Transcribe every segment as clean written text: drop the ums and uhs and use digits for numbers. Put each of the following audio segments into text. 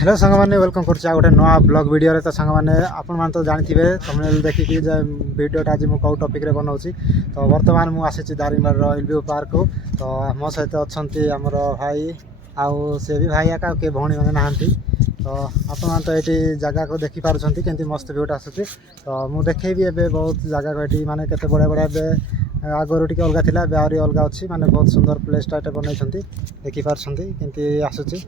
Hello सांग मैंने welcome कर गोटे नुआ ब्लॉग वीडियो रे। तो सांग मैंने आपण मान तो जानथिबे थंबनेल देखिकी जे वीडियोटा आज मु कौ टॉपिक रे बनाउची। तो वर्तमान मु आसीची दारिंगबाड़ एलबीओ पार्क को। तो मो सहित अच्छंती हमर भाई आउ से भी भाई आका के भौणी माने नाहंती। तो आपण मान तो एटी जगह को देखि पारुछंती केंती मस्त व्यूटा आसुची। तो मु देखेबी एबे बहुत जगह को एटी माने केते बड़ा बड़ा एबे आगरो टिके अलगा थिला एबे आरी अलगा अछि। माने बहुत सुंदर प्लेस टा एटे बनैछंती देखि पारुछंती केंती आसुची।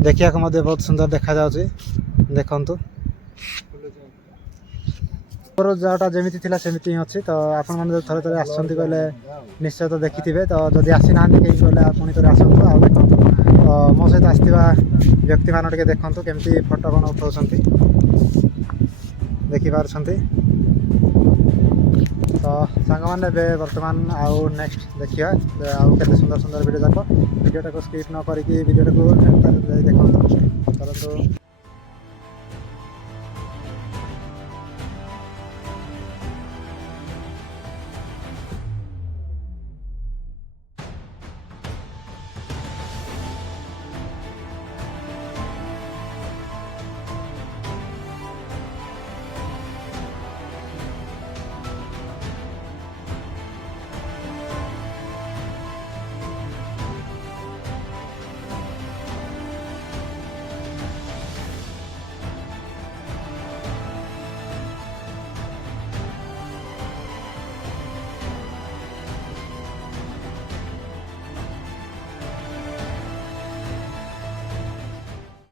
देखिया को मध्य बहुत सुंदर देखा जाउची देखंतु। और जाटा जेमिति थिला सेमिति अछि। तो आपण माने थरे थरे आछंती कहले निश्चय तो देखिथिबे। तो जदि आसी नाहंती केही कहले पुनी थरे आसंतु आ देखंतु। तो मो सहित आस्थिबा व्यक्ति मान टिके देखंतु केमति फोटो कोन उठाउछंती देखि पारुछंती। तो सांग माने बे वर्तमान आउ नेक्स्ट देखिया आउ केते सुंदर सुंदर वीडियो जाको वीडियोटा को स्किप न करिकि वीडियोटा को एंड तक देखंतु।